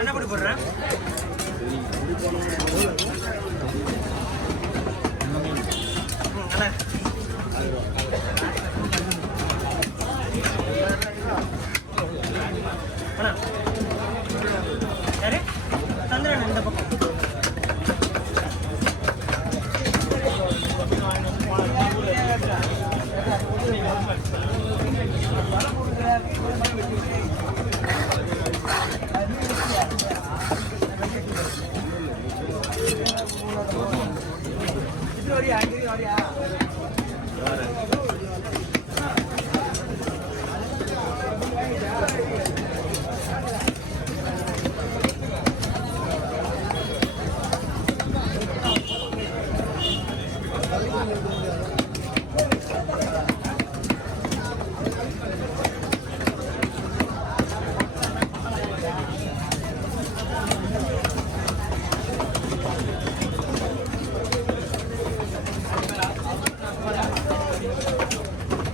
என்ன பண்ணி போடுறேன் யாரு சந்திரன் இந்த பக்கம்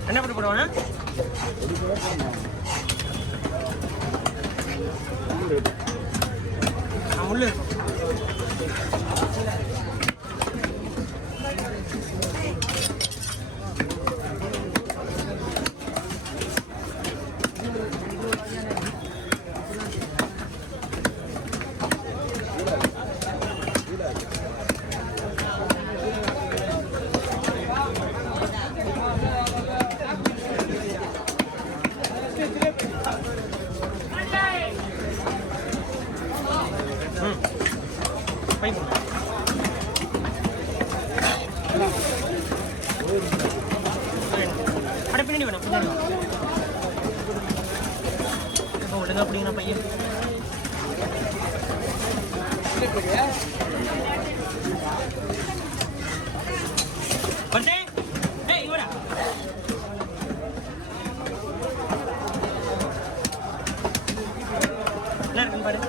என்ன பண்ணி போடுவானா முள்ளு அட பின்னாடி வேணும் பின்னாடி ஒழுங்கா அப்படிங்கிற பையன் இவரா என்ன இருக்குன்னு பாரு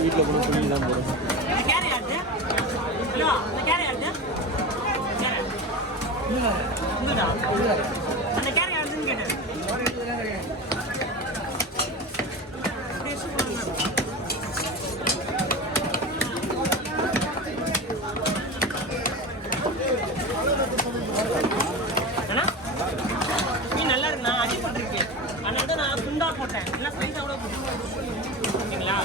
வீட்டில் கூட சொல்லி தான் போகிறோம். அந்த கேரை யாருன்னு கேட்டேன். நீ நல்லா இருக்கு, நான் அடிப்பட்டிருக்கேன். அதனால தான் நான் குண்டா போட்டேன். இல்லை சைஸாக கூட போட்டேன். ஓகேங்களா?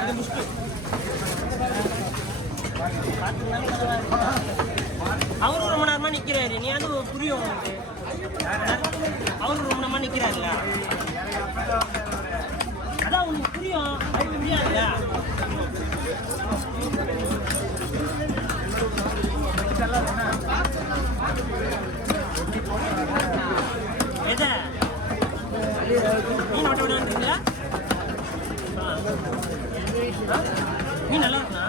இது முஸ்டு அவரும் ரொம்ப நேரமா நிக்கிறாரு. நீ அது புரியும் உனக்கு. அவரும் ரொம்ப நேரமா நிக்கிறாருல்ல, அதான் உனக்கு புரியும். அது புரியாதுல்ல. எதை மீன் ஓட்ட விடான்றீங்களா? மீன் நல்லா இருக்குண்ணா.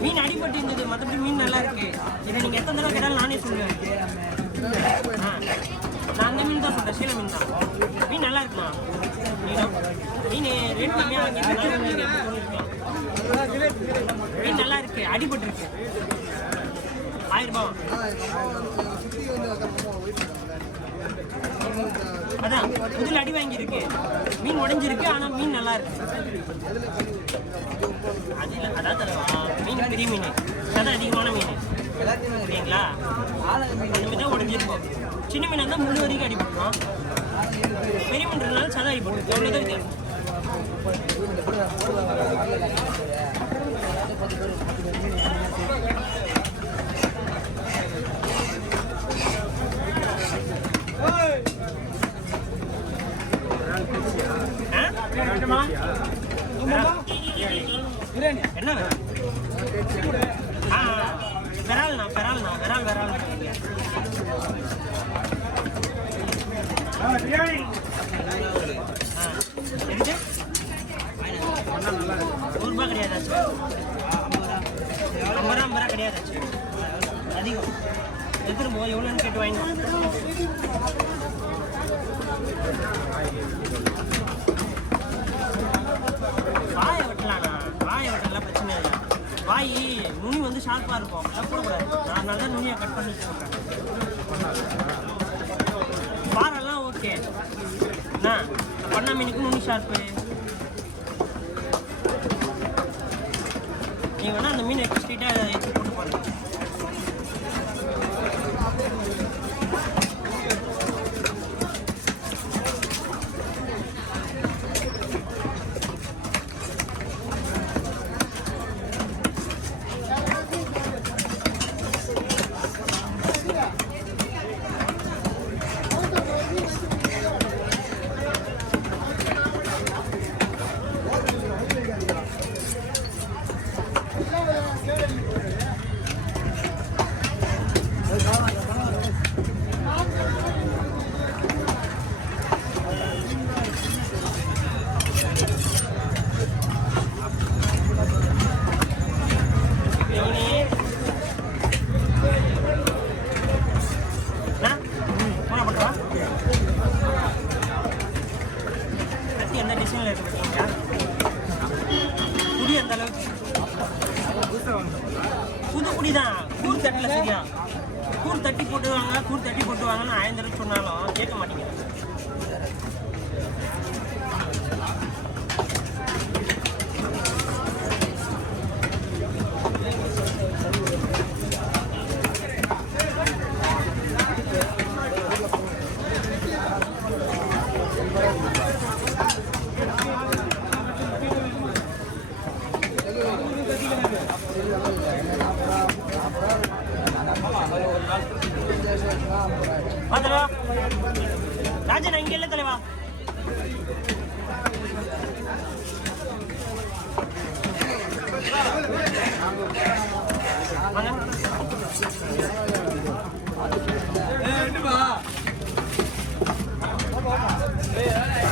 மீன் அடிபட்டு இருந்தது, மற்றபடி மீன் நல்லா இருக்கு. இதை நீங்கள் எத்தனை தடவை கேட்டாலும் நானே சொல்லுவேன். நான் அந்த மீன் தான் சொல்கிறேன், ஷீலா மீன் தான். மீன் நல்லா இருக்குண்ணா. மீன் ரேட் கம்மியாக வாங்கிட்டு மீன் நல்லா இருக்கு, அடிபட்டு இருக்கு. 1000 ரூபாய். அதான் முதல்ல அடி வாங்கியிருக்கு, மீன் உடைஞ்சிருக்கு, ஆனால் மீன் நல்லா இருக்கு. அது இல்லை, அதான் தலைவா, மீன் பெரிய மீன், அதான் அதிகமான மீன் ஓகேங்களா. அந்த மீன் தான் உடைஞ்சிருக்கும். சின்ன மீனாக இருந்தால் முழு வரைக்கும் அடிப்போம், பெரிய மீன்றதுனால சதை அடிப்போம். எவ்வளோதான் வித்தியாசம். என்ன விரால்ண்ணா விரால்ண்ணா விரால் விரால் எடுத்து 100 ரூபாய் கிடையாதாச்சு, 50 ரூபா கிடையாதாச்சு, அதிகம். எடுத்துட்டு போய் எவ்வளோன்னு கேட்டு வாங்கி. வாயை வெட்டலாண்ணா, வாயை வெட்டலாம் பிரச்சனை இல்லை. வாய் நுனி வந்து ஷார்ப்பாக இருக்கும், அதை போடக்கூடாது. நான் அதனால தான் நுனியை கட் பண்ணி வச்சுருக்கேன். பாரெல்லாம் ஓகே அண்ணா, பண்ணா மீனுக்கு நுனி ஷார்ப்பு. நீங்கள் வேணால் அந்த மீன் எடுத்து ஸ்ட்ரீட்டாக எடுத்து போட்டு போடுங்க. என்ன டிசைனில் இருக்கு பார்த்தீங்களா, குடி அந்த அளவுக்கு புது குடி தான். கூர் தட்டில் சரியா, கூர் தட்டி போட்டுவாங்க, கூர் தட்டி போட்டுவாங்கன்னு 1000 தடவை சொன்னாலும் கேட்க மாட்டேங்க. தலைவா ராஜன் இங்கே இல்லை தலைவா. வாங்க